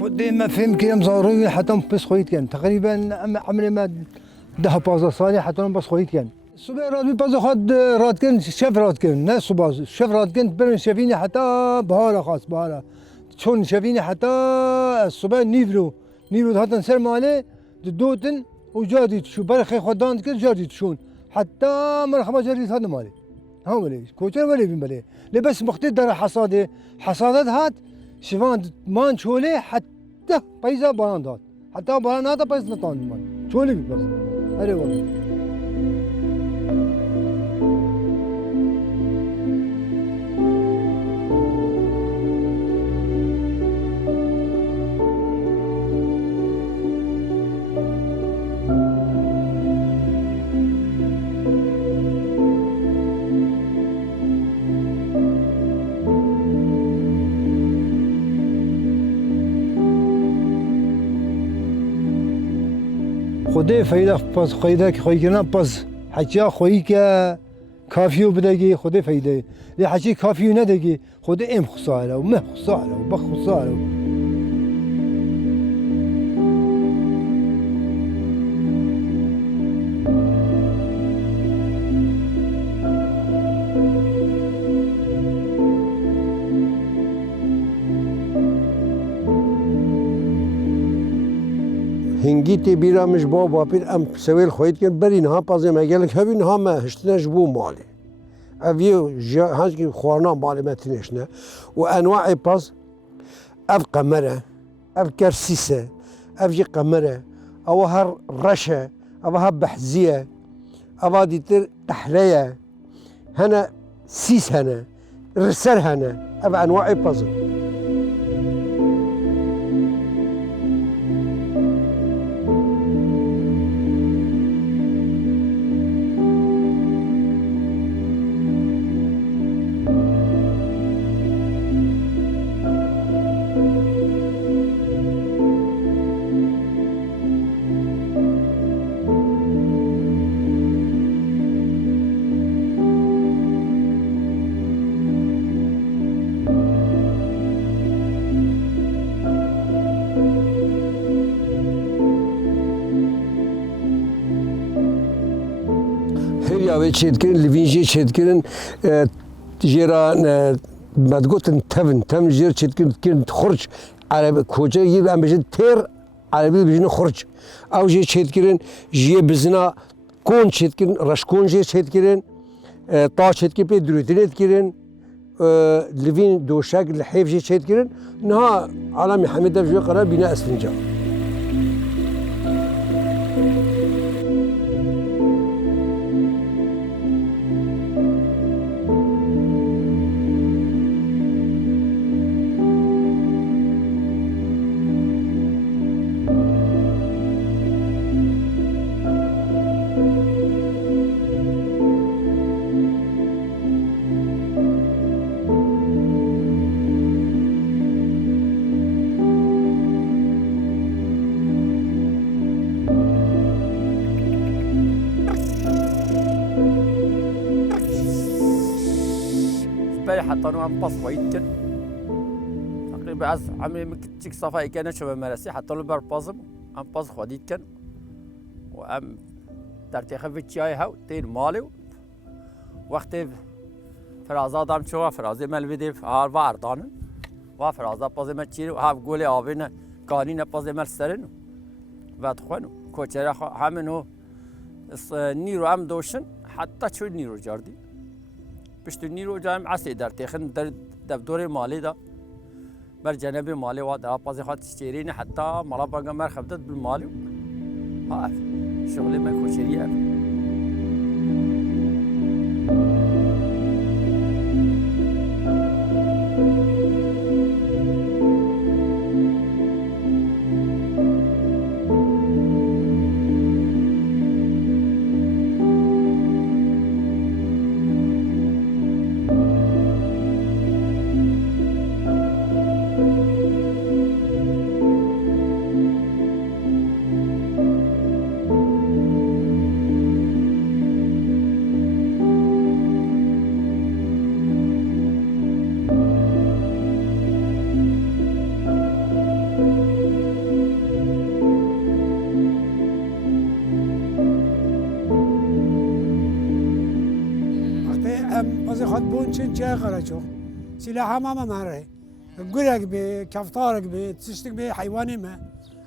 خودی ما فهم کردم ضروری حتی بس خویت کن تقریبا عمر ما 10-15 سالی حتی بس خویت کن صبح رات می باز خود رات کن شف رات کن نه صبح شف رات کن برن شفینی حتی بهار خاص بهار چون شفینی حتی صبح نیورو حتی سر ماله دوتن و جادی شو برای خی خدان کن جادی شون حتی مرخبا جادی هات ماله هم ولی کوچر ولی بیم ولی لبس مختلف در حصادت هات شوان مان چوله حتی پیزا باران داد حتی باران داد پیز نتوان مان چوله بی بس اره والله خودی فایده پس خیلی که خواهی کنم پس حچا خواهی که کافیو بدهی خودی فایده لی حچی کافیو ندهی خودی ام خساره و مه خساره و بخ خساره هنگی تی بیرامش با پیر ام سویل خوید کن برین ها پازم اگل کبین ها ما هشتنش بو مالی اویو هنگ کی خوارنا مالی متنش نه و انواع پاز اف قمره اف کرسیسه اف جی قمره او هر رشه او هر بحزیه او دیتر تحلیه هنا سیس هنا رسر هنا اف انواع پاز هر چیت کردن لوینجی چیت کردن جیران مدگوتن تم جیر چیت کردن خرج عربی کجا یه بیشتر تر عربی بیشتر خرج او جیر چیت کردن جیه بزنا کون چیت کردن رشکون جیر چیت کردن تا چیت کردن درودیت کردن لوین دوشک لحیف جیر چیت کردن نه عالم حمید دفعه قرار بنا اسفنجان حتى أنا عم بص وايد كن تقريبا عز عمري مكتشك صفاي كان شبه مراسي حتى لو بربازم عم بص خديت كن وعم درتي خفيت شاي هاو تين مالي وقت فرازات عم شوا فرازي مال بدي هار باردان وفرازات بازي مال تشيل وهاف قولي آبينا قانينا بازي مال سرن وادخونو كوتشرا همنو نيرو عم دوشن حتى شو نيرو جاردي پشت نیرو جایم عصی در تخن در دفتر مالی دا بر جنب مالی و در پاس خاطر شیرین حتی مالا بانگ مر خبرت بالمالی ها شغل ما کوچریه باز خود بون چه خرجو سلاح ما مره گرگ به کفتارک به تشتک به حیوانی ما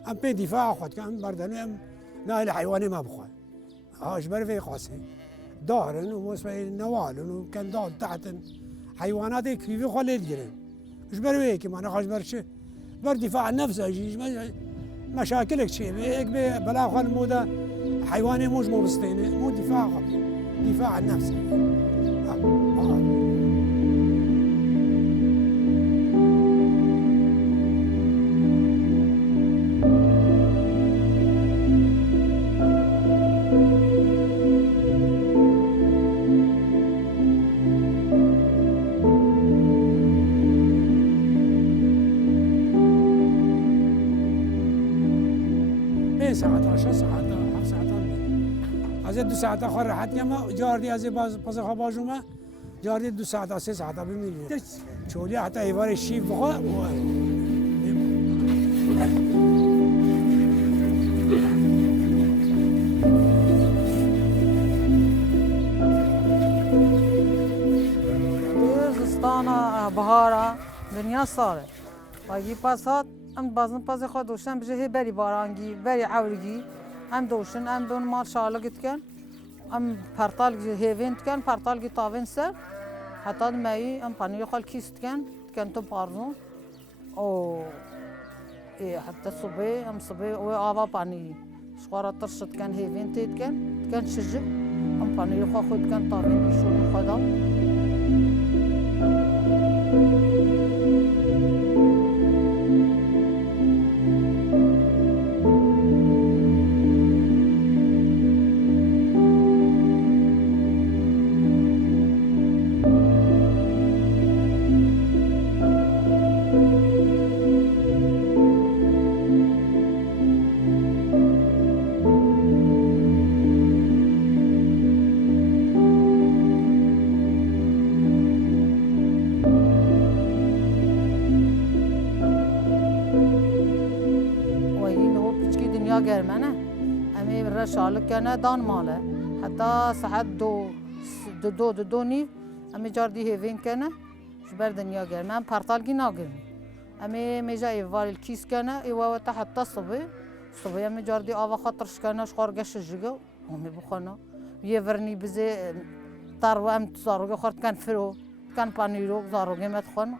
ام به دفاع خود کم بردن ام نایل حیوانی ما بخواه هاش بر في قاسي دارن ومسوي نوالن وكان دار تحت حيوانات كيف خليل جرين مش برويك ما انا خاش برشة بر دفاع عن نفسه مشاكلك شيء هيك بلا خل مودا حيواني مش مو بسطينه مو دفاع دفاع عن نفسه ساعات 10 ساعات 7 ساعات از 2 ساعت آخر راحت کم جاردی از باز خباجومه جاردی 2 ساعت 3 ساعت بمیری چولی حتی ایوار شیف بخواه زستانا بهارا دنیا ساره باقی پاسات ام بازن پاز خود دوشن بجه بری بارانگی بری عورگی ام دوشن ام دون مال شالگت کن ام پرتال هیوین کن پرتال کی تاون سر حتی مایی ام پنیر خال کیست کن تو پارزون او حتی صبح ام صبح او آوا پنیر شوارا ترشت کن هیوین تید کن شجع ام پنیر خود کن تاون بیشون خدا گرمانه امی بر شالک کنه دان ماله حتی ساعت دو نیف امی جاردی هیوین کنه شبر دنیا گرمه ام پرتالگی ناگرمی امی میجا ایوار الکیس کنه ایوار تا حتی صبح امی جاردی آوا خاطرش کنه شخارگش جگو امی بخونه یه ورنی بزه تارو ام زاروگه خورد کن فرو کن پانیرو زاروگه مت خونه